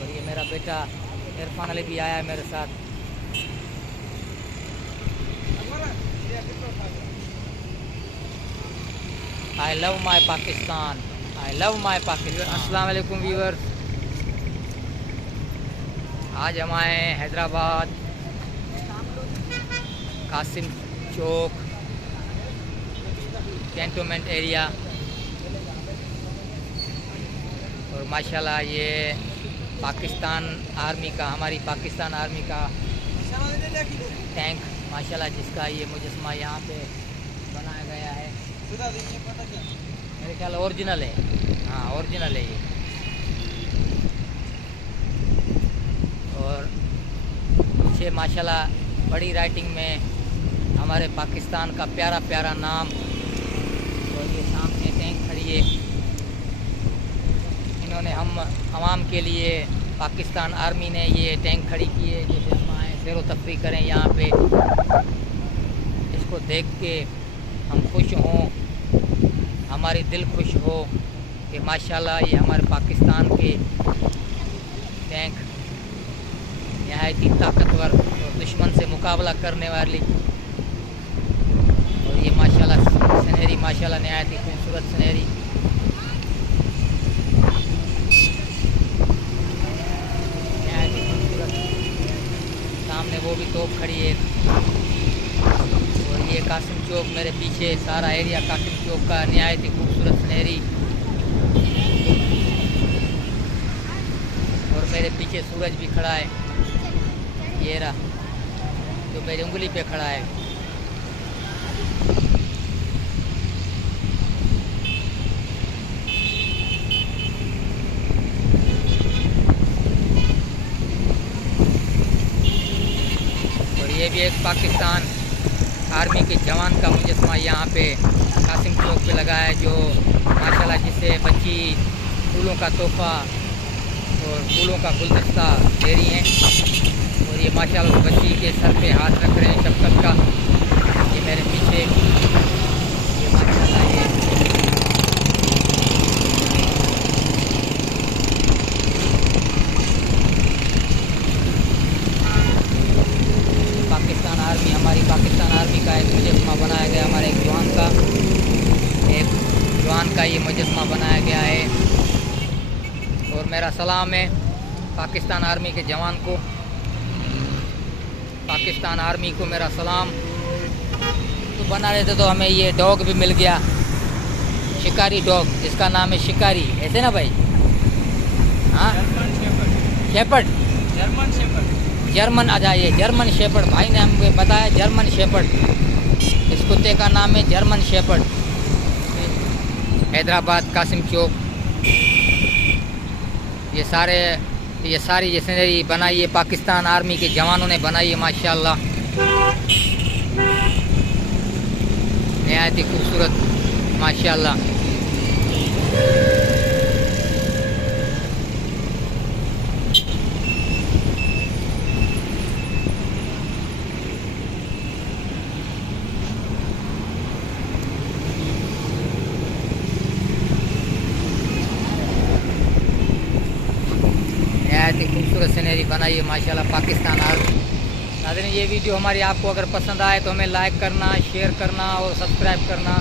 और ये मेरा बेटा इरफान अली भी आया है मेरे साथ। I love my Pakistan, I love my Pakistan. अस्सलाम वालेकुम व्यूअर्स, आज हम आए हैं हैदराबाद कासिम चौक कैंटोनमेंट एरिया। और माशाल्लाह ये पाकिस्तान आर्मी का, हमारी पाकिस्तान आर्मी का टैंक माशाल्लाह, जिसका ये मुजस्मा यहाँ पे बनाया गया है। मेरे ख्याल ओरिजिनल है, हाँ ओरिजिनल है ये। और पीछे माशाल्लाह बड़ी राइटिंग में हमारे पाकिस्तान का प्यारा प्यारा नाम। और ये सामने टैंक खड़ी है, इन्होंने हम आवाम के लिए, पाकिस्तान आर्मी ने ये टैंक खड़ी की है। जैसे हम आए सैर व तफरी करें यहाँ पे, इसको देख के हम खुश हों, हमारी दिल खुश हो कि माशाल्लाह ये हमारे पाकिस्तान के टैंक नहायत ही ताकतवर और दुश्मन से मुकाबला करने वाली। और ये माशाल्लाह सनहरी, माशाल्लाह नहायत ही खूबसूरत सनहरी। सामने वो भी तोप खड़ी है। और ये कासिम चौक मेरे पीछे, सारा एरिया कासिम चौक का नहायत ही खूबसूरत सनहरी। और मेरे पीछे सूरज भी खड़ा है, ये रहा जो मेरी उंगली पे खड़ा है। ये भी एक पाकिस्तान आर्मी के जवान का मुजस्मा यहाँ पे कासिम चौक पे लगा है, जो माशाल्लाह जिसे बच्ची फूलों का तोहफा और फूलों का गुलदस्ता दे रही हैं। और ये माशाल्लाह उस बच्ची के सर पे हाथ रख रहे हैं शफकत का। ये मेरे पीछे ये माशाल्लाह ये पाकिस्तान आर्मी, हमारी पाकिस्तान आर्मी का एक मुजस्मा बनाया गया, हमारे एक जवान का ये मुजस्मा बनाया गया है। और मेरा सलाम है पाकिस्तान आर्मी के जवान को, पाकिस्तान आर्मी को मेरा सलाम। तो बना रहे थे तो हमें ये डॉग भी मिल गया, शिकारी डॉग, जिसका नाम है शिकारी, ऐसे ना भाई? हाँ, शेपर्ड, जर्मन आ जाइए, जर्मन शेपर्ड। भाई ने हमें बताया जर्मन शेपर्ड, इस कुत्ते का नाम है जर्मन शेपर्ड। हैदराबाद कासिम चौक, ये सारी ये सीनरी बनाई है पाकिस्तान आर्मी के जवानों ने बनाई है माशाल्लाह। नहायत ही खूबसूरत माशाल्लाह। खूबसूरत सीनरी बनाई है माशाल्लाह पाकिस्तान आर्मी। नाज़रीन, ये वीडियो हमारी आपको अगर पसंद आए तो हमें लाइक करना, शेयर करना और सब्सक्राइब करना